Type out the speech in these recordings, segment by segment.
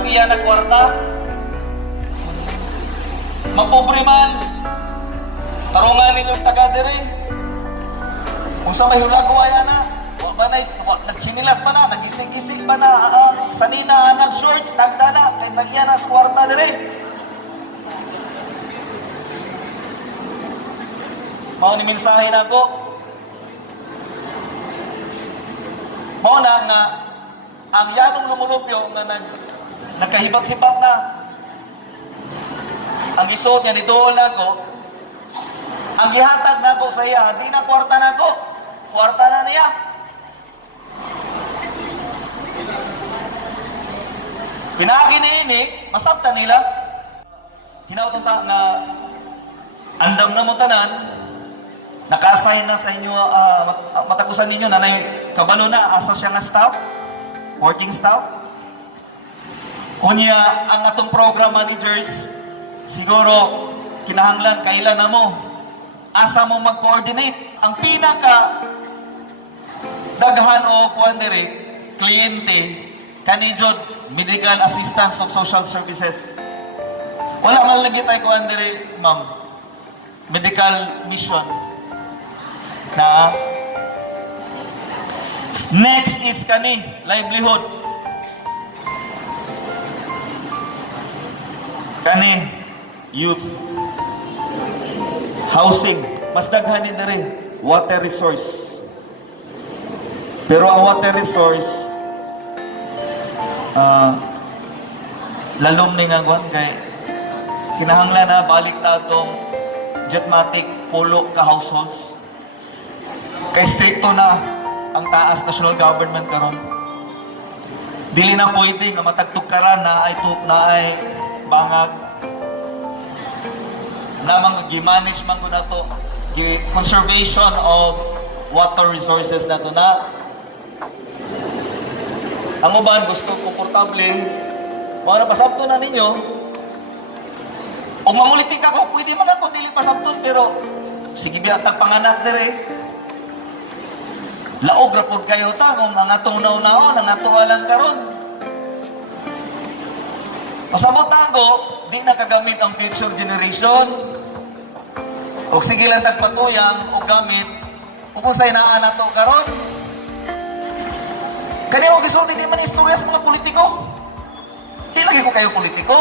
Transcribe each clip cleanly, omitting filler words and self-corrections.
tag-iya na kwarta. Mapobre man, tarungan ninyong taga diri. Kung sa may hulago ay na, nagchinilas pa na, nagising-gising pa na, sanina, nag-shorts, nagdana, kay tag-iya na sa kwarta diri. Mao ni mensahe na ko. Mao na nga, ang yanong lumulupyo nga nagkahibat-hibat na. Ang isuot niya, nidool na ko. Ang gihatag na ko sa iya, di na kwarta na ko. Kwarta na niya. Pinagi na ini, masabta nila. Hinautong ta nga, andam na mo tanan, naka-assign na sa inyo, matagusan ninyo, nanay kabalo na, asa siya nga staff, working staff. Unya, ang atong program managers, siguro, kinahanglan, kailan na mo, asa mo mag-coordinate. Ang pinaka daghan o kuan diri, kliyente, kanijod, medical assistance o social services. Wala man lagi tayo kuan diri, ma'am, medical mission. Na next is kani livelihood, kani youth housing, mas daghanin na rin water resource. Pero ang water resource lalom ni nga kwan kay kinahanglan na balik ta atong jetmatic pulo ka households. Kay stricto na ang taas national government karon. Dili na pwede nga matagtugkaran na ay bangag namang gi-manage man ko na to, conservation of water resources na to na. Ang uban gusto komportable, mga napasabto na ninyo. O mamulitik ako, pwede man ako dili pasabto, pero sige biya tagpanganak dire. Laog ra pud kayo ta kung ang atong naon-naon, ang ato alang karon. Pasabot na ako, di nakagamit ang future generation. O sige lang tagpatuyang o gamit, kung sa'y naan na to karon. Kanya mo gisulti di man istorya sa mga politiko. Di lagi ko kayo politiko.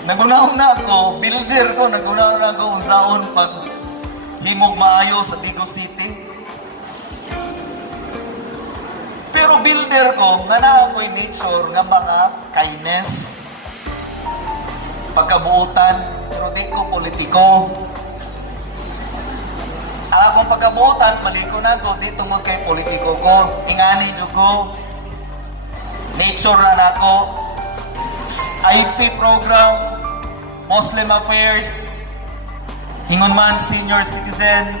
Nagunahon na ako, builder ko, nagunahon na ako unsaon pag himog maayo sa Digo City. Pero builder ko, nga na ako'y nature nga mga kindness, pagkabuutan, pero di ko politiko. Ang akong pagkabuutan, maliko na ko, di tungod kay politiko ko. Ingani dyo ko. Nature na ako. IP program, Muslim Affairs, Hingon man Senior Citizen.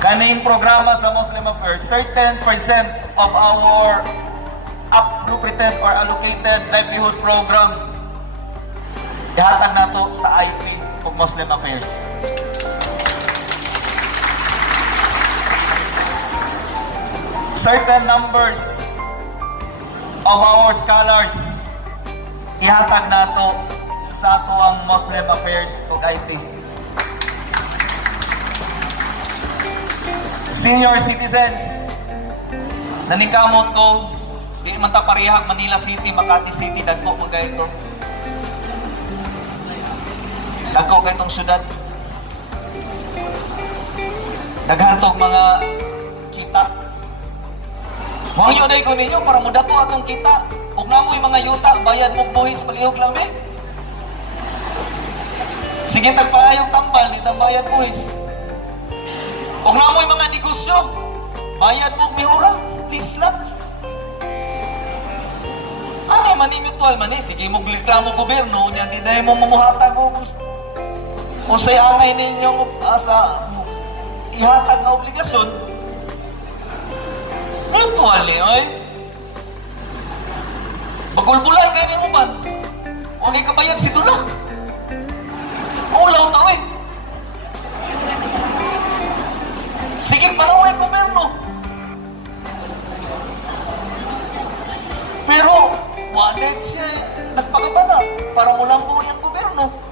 Kaning programa sa Muslim Affairs, certain percent of our appropriated or allocated livelihood program ihatag na to sa IP o Muslim Affairs. Certain numbers of our scholars ihatag na to sa ato ang Muslim Affairs o IP. Senior citizens, nanikamot ko, di man ta parehag Manila City, Makati City, dagko mo kayo ito. Dagko kayo itong syudad. Naghantog mga kita. Huwag yun ay ko ninyo para muda ko atong kita. Huwag na mo yung mga yuta, bayad mong buhis, palihog lang eh. Sige, tagpaayong tambal, di bayad buhis. Huwag na mo yung mga negosyo, bayad mong mihura, please lang. Ano man yung mutual man eh, sige mong reklamo gobyerno, niya di dahil mo mamuhatag mo. O sa'y angay ninyong sa ihatag na obligasyon, mutual niyo eh. Bagulbulan kayo ni Uman, huwag ay kabayad si Dula. Ulaw tao eh. Sige, palawa yung gobyerno. Pero, wanted siya, nagpakabala para mulambo yung gobyerno.